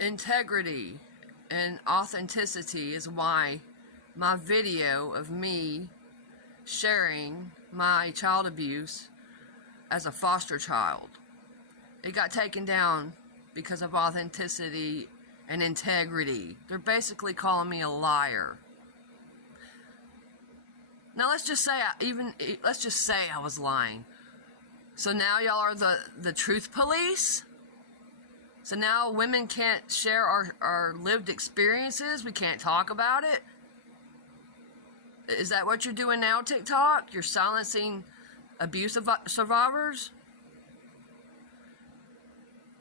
Integrity and authenticity is why my video of me sharing my child abuse as a foster child, it got taken down because of authenticity and integrity. They're basically calling me a liar. Now let's just say I was lying. So now y'all are the truth police? So now women can't share our lived experiences? We can't talk about it? Is that what you're doing now, TikTok? You're silencing abuse survivors?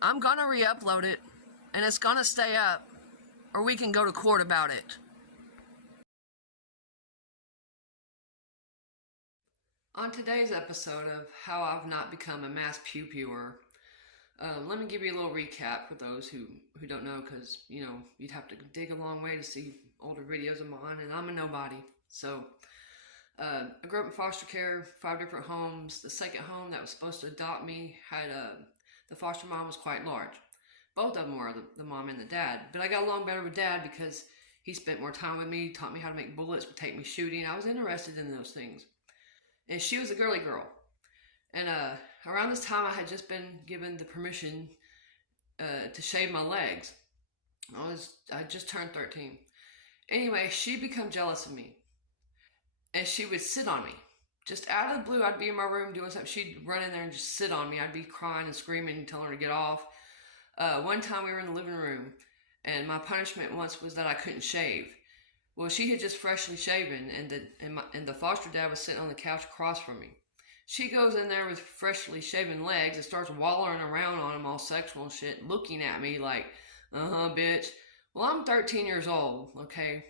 I'm gonna re-upload it, and it's gonna stay up, or we can go to court about it. On today's episode of How I've Not Become a Mass Pew-Pewer, let me give you a little recap for those who don't know, because, you know, you'd have to dig a long way to see older videos of mine, and I'm a nobody. So, I grew up in foster care, 5 different homes. The second home that was supposed to adopt me had the foster mom was quite large. Both of them were, the mom and the dad. But I got along better with dad because he spent more time with me, taught me how to make bullets, would take me shooting. I was interested in those things. And she was a girly girl. And around this time, I had just been given the permission to shave my legs. I just turned 13. Anyway, she'd become jealous of me. And she would sit on me. Just out of the blue, I'd be in my room doing something. She'd run in there and just sit on me. I'd be crying and screaming and telling her to get off. One time we were in the living room, and my punishment once was that I couldn't shave. Well, she had just freshly shaven, and the foster dad was sitting on the couch across from me. She goes in there with freshly shaven legs and starts wallowing around on him all sexual and shit, looking at me like, bitch. Well, I'm 13 years old, okay?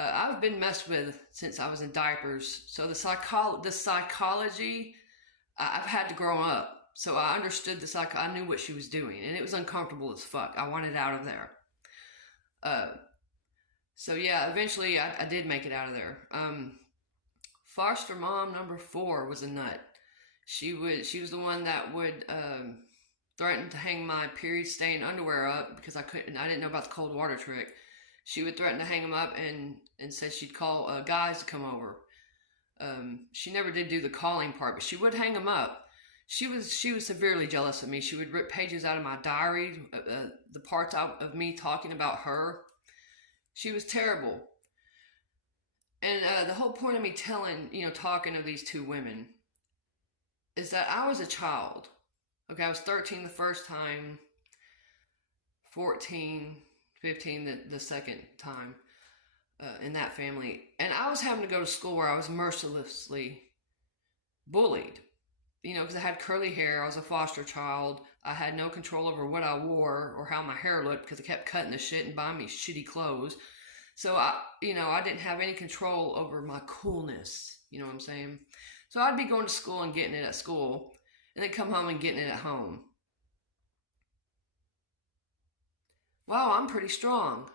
I've been messed with since I was in diapers. So the psychology, I've had to grow up. So I understood I knew what she was doing, and it was uncomfortable as fuck. I wanted out of there. So yeah, eventually I did make it out of there. Foster mom number 4 was a nut. She was the one that would threaten to hang my period stain underwear up because I didn't know about the cold water trick. She would threaten to hang them up and said she'd call guys to come over. She never did do the calling part, but she would hang them up. She was severely jealous of me. She would rip pages out of my diary, the parts out of me talking about her. She was terrible. And the whole point of me talking of these two women is that I was a child. Okay, I was 13 the first time, 14, 15 the second time in that family. And I was having to go to school where I was mercilessly bullied. You know, because I had curly hair, I was a foster child, I had no control over what I wore or how my hair looked because I kept cutting the shit and buying me shitty clothes. So I didn't have any control over my coolness, you know what I'm saying? So I'd be going to school and getting it at school, and then come home and getting it at home. Wow, I'm pretty strong.